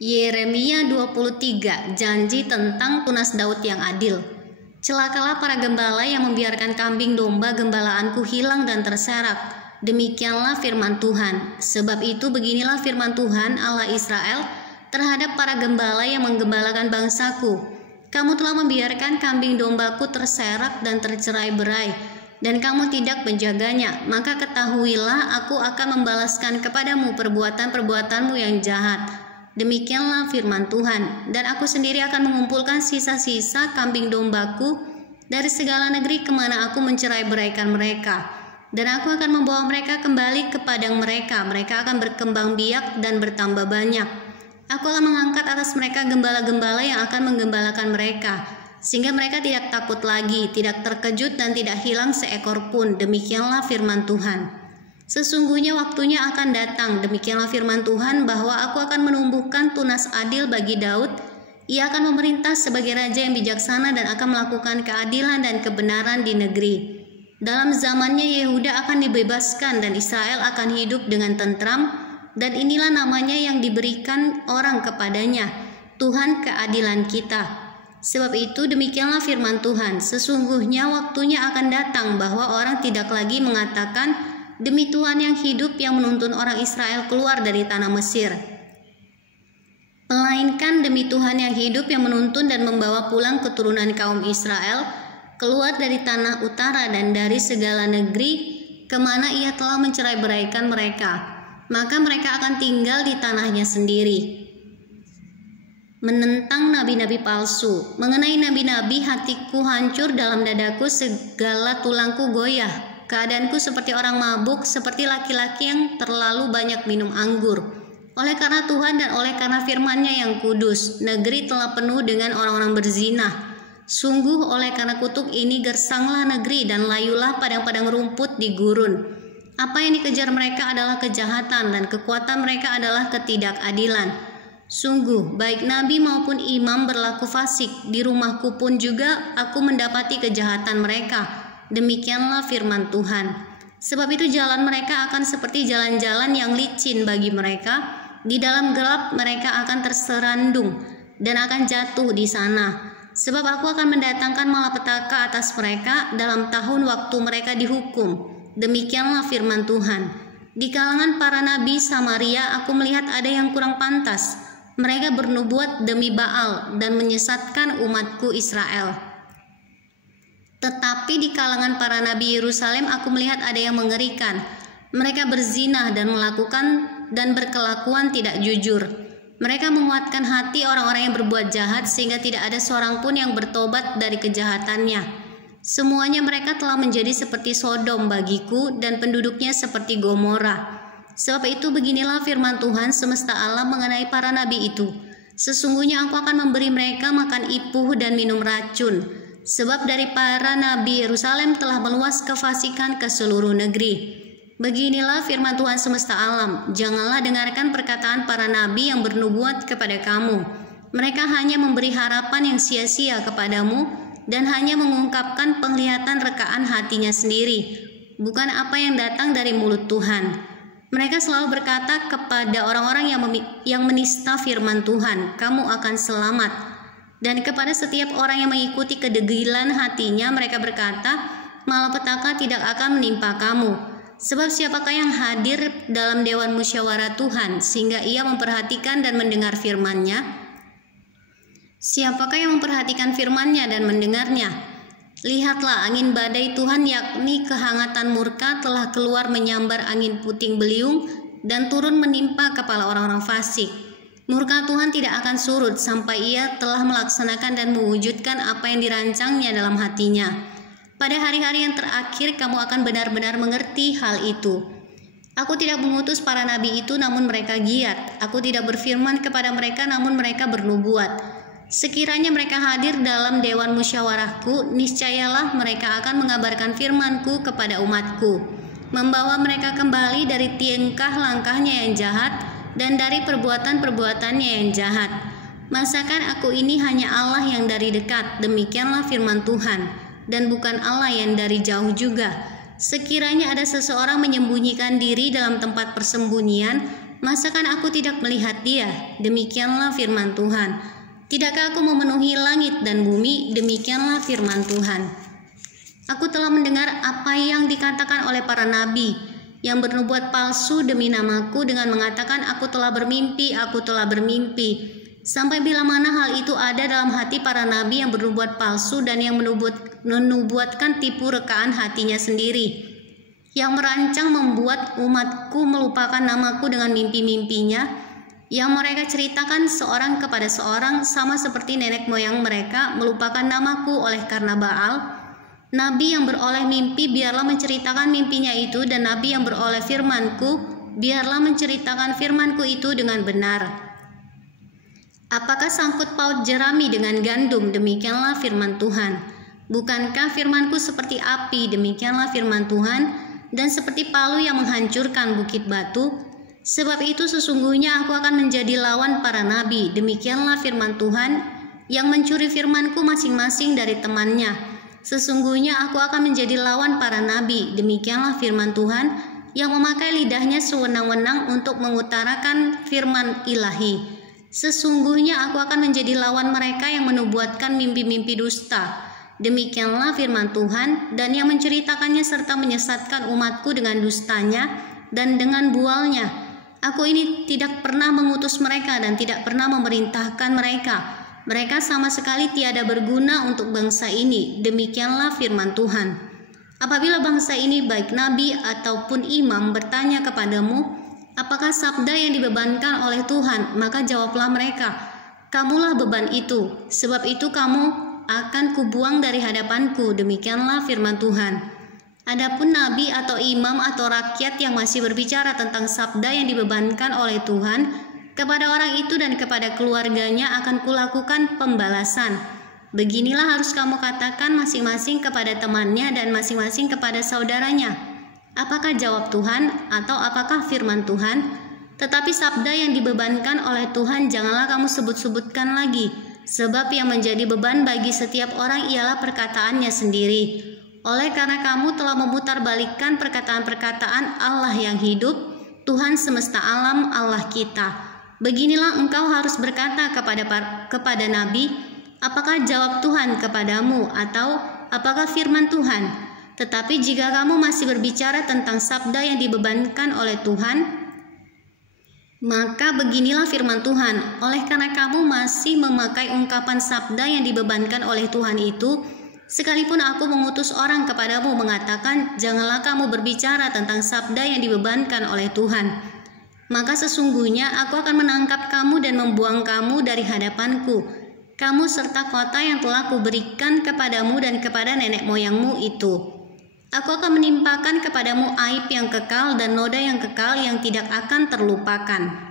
Yeremia 23, janji tentang tunas Daud yang adil. Celakalah para gembala yang membiarkan kambing domba gembalaanku hilang dan terserak. Demikianlah firman Tuhan. Sebab itu beginilah firman Tuhan Allah Israel terhadap para gembala yang menggembalakan bangsaku. Kamu telah membiarkan kambing dombaku terserak dan tercerai-berai, dan kamu tidak menjaganya. Maka ketahuilah aku akan membalaskan kepadamu perbuatan-perbuatanmu yang jahat. Demikianlah firman Tuhan, dan aku sendiri akan mengumpulkan sisa-sisa kambing dombaku dari segala negeri kemana aku mencerai-beraikan mereka, dan aku akan membawa mereka kembali ke padang mereka. Mereka akan berkembang biak dan bertambah banyak. Aku akan mengangkat atas mereka gembala-gembala yang akan menggembalakan mereka, sehingga mereka tidak takut lagi, tidak terkejut, dan tidak hilang seekor pun. Demikianlah firman Tuhan. Sesungguhnya waktunya akan datang, demikianlah firman Tuhan, bahwa aku akan menumbuhkan tunas adil bagi Daud. Ia akan memerintah sebagai raja yang bijaksana dan akan melakukan keadilan dan kebenaran di negeri. Dalam zamannya Yehuda akan dibebaskan dan Israel akan hidup dengan tentram, dan inilah namanya yang diberikan orang kepadanya, Tuhan keadilan kita. Sebab itu demikianlah firman Tuhan, sesungguhnya waktunya akan datang bahwa orang tidak lagi mengatakan, demi Tuhan yang hidup yang menuntun orang Israel keluar dari tanah Mesir, melainkan demi Tuhan yang hidup yang menuntun dan membawa pulang keturunan kaum Israel keluar dari tanah utara dan dari segala negeri kemana ia telah mencerai-beraikan mereka. Maka mereka akan tinggal di tanahnya sendiri. Menentang nabi-nabi palsu. Mengenai nabi-nabi, hatiku hancur dalam dadaku, segala tulangku goyah. Keadaanku seperti orang mabuk, seperti laki-laki yang terlalu banyak minum anggur. Oleh karena Tuhan dan oleh karena firman-Nya yang kudus, negeri telah penuh dengan orang-orang berzina. Sungguh oleh karena kutuk ini gersanglah negeri dan layulah padang-padang rumput di gurun. Apa yang dikejar mereka adalah kejahatan dan kekuatan mereka adalah ketidakadilan. Sungguh baik nabi maupun imam berlaku fasik, di rumahku pun juga aku mendapati kejahatan mereka. Demikianlah firman Tuhan. Sebab itu jalan mereka akan seperti jalan-jalan yang licin bagi mereka. Di dalam gelap mereka akan terserandung dan akan jatuh di sana. Sebab aku akan mendatangkan malapetaka atas mereka dalam tahun waktu mereka dihukum. Demikianlah firman Tuhan. Di kalangan para nabi Samaria aku melihat ada yang kurang pantas. Mereka bernubuat demi Baal dan menyesatkan umatku Israel. Tetapi di kalangan para nabi Yerusalem aku melihat ada yang mengerikan. Mereka berzinah dan melakukan dan berkelakuan tidak jujur. Mereka menguatkan hati orang-orang yang berbuat jahat sehingga tidak ada seorang pun yang bertobat dari kejahatannya. Semuanya mereka telah menjadi seperti Sodom bagiku dan penduduknya seperti Gomora. Sebab itu beginilah firman Tuhan semesta alam mengenai para nabi itu. Sesungguhnya aku akan memberi mereka makan ipuh dan minum racun. Sebab dari para nabi Yerusalem telah meluas kefasikan ke seluruh negeri. Beginilah firman Tuhan semesta alam, janganlah dengarkan perkataan para nabi yang bernubuat kepada kamu. Mereka hanya memberi harapan yang sia-sia kepadamu dan hanya mengungkapkan penglihatan rekaan hatinya sendiri, bukan apa yang datang dari mulut Tuhan. Mereka selalu berkata kepada orang-orang yang menista firman Tuhan, kamu akan selamat. Dan kepada setiap orang yang mengikuti kedegilan hatinya mereka berkata, malapetaka tidak akan menimpa kamu. Sebab siapakah yang hadir dalam dewan musyawarah Tuhan sehingga ia memperhatikan dan mendengar firman-Nya? Siapakah yang memperhatikan firman-Nya dan mendengarnya? Lihatlah angin badai Tuhan yakni kehangatan murka telah keluar menyambar angin puting beliung dan turun menimpa kepala orang-orang fasik. Murka Tuhan tidak akan surut sampai ia telah melaksanakan dan mewujudkan apa yang dirancangnya dalam hatinya. Pada hari-hari yang terakhir kamu akan benar-benar mengerti hal itu. Aku tidak mengutus para nabi itu namun mereka giat. Aku tidak berfirman kepada mereka namun mereka bernubuat. Sekiranya mereka hadir dalam dewan musyawarahku, niscayalah mereka akan mengabarkan firmanku kepada umatku, membawa mereka kembali dari tingkah langkahnya yang jahat dan dari perbuatan-perbuatannya yang jahat. Masakan aku ini hanya Allah yang dari dekat, demikianlah firman Tuhan, dan bukan Allah yang dari jauh juga. Sekiranya ada seseorang menyembunyikan diri dalam tempat persembunyian, Masakan aku tidak melihat Dia? Demikianlah firman Tuhan. Tidakkah aku memenuhi langit dan bumi? Demikianlah firman Tuhan. Aku telah mendengar apa yang dikatakan oleh para nabi yang bernubuat palsu demi namaku dengan mengatakan, aku telah bermimpi, aku telah bermimpi. Sampai bila mana hal itu ada dalam hati para nabi yang bernubuat palsu dan yang menubuatkan tipu rekaan hatinya sendiri, yang merancang membuat umatku melupakan namaku dengan mimpi-mimpinya, yang mereka ceritakan seorang kepada seorang, sama seperti nenek moyang mereka melupakan namaku oleh karena Baal. Nabi yang beroleh mimpi biarlah menceritakan mimpinya itu, dan nabi yang beroleh firmanku biarlah menceritakan firmanku itu dengan benar. Apakah sangkut paut jerami dengan gandum? Demikianlah firman Tuhan. Bukankah firmanku seperti api? Demikianlah firman Tuhan, dan seperti palu yang menghancurkan bukit batu. Sebab itu sesungguhnya aku akan menjadi lawan para nabi. Demikianlah firman Tuhan, yang mencuri firmanku masing-masing dari temannya. Sesungguhnya aku akan menjadi lawan para nabi. Demikianlah firman Tuhan, yang memakai lidahnya sewenang-wenang untuk mengutarakan firman ilahi. Sesungguhnya aku akan menjadi lawan mereka yang menubuatkan mimpi-mimpi dusta. Demikianlah firman Tuhan, dan yang menceritakannya serta menyesatkan umatku dengan dustanya dan dengan bualnya. Aku ini tidak pernah mengutus mereka dan tidak pernah memerintahkan mereka. Mereka sama sekali tiada berguna untuk bangsa ini. Demikianlah firman Tuhan. Apabila bangsa ini baik nabi ataupun imam bertanya kepadamu, apakah sabda yang dibebankan oleh Tuhan? Maka jawablah mereka, kamulah beban itu, sebab itu kamu akan kubuang dari hadapanku. Demikianlah firman Tuhan. Adapun nabi atau imam atau rakyat yang masih berbicara tentang sabda yang dibebankan oleh Tuhan, kepada orang itu dan kepada keluarganya akan kulakukan pembalasan. Beginilah harus kamu katakan masing-masing kepada temannya dan masing-masing kepada saudaranya. Apakah jawab Tuhan atau apakah firman Tuhan? Tetapi sabda yang dibebankan oleh Tuhan janganlah kamu sebut-sebutkan lagi, sebab yang menjadi beban bagi setiap orang ialah perkataannya sendiri. Oleh karena kamu telah memutarbalikkan perkataan-perkataan Allah yang hidup, Tuhan semesta alam, Allah kita. Beginilah engkau harus berkata kepada nabi, apakah jawab Tuhan kepadamu atau apakah firman Tuhan? Tetapi jika kamu masih berbicara tentang sabda yang dibebankan oleh Tuhan, maka beginilah firman Tuhan, oleh karena kamu masih memakai ungkapan sabda yang dibebankan oleh Tuhan itu, sekalipun aku mengutus orang kepadamu mengatakan, janganlah kamu berbicara tentang sabda yang dibebankan oleh Tuhan, maka sesungguhnya aku akan menangkap kamu dan membuang kamu dari hadapanku, kamu serta kota yang telah kuberikan kepadamu dan kepada nenek moyangmu itu. Aku akan menimpakan kepadamu aib yang kekal dan noda yang kekal yang tidak akan terlupakan.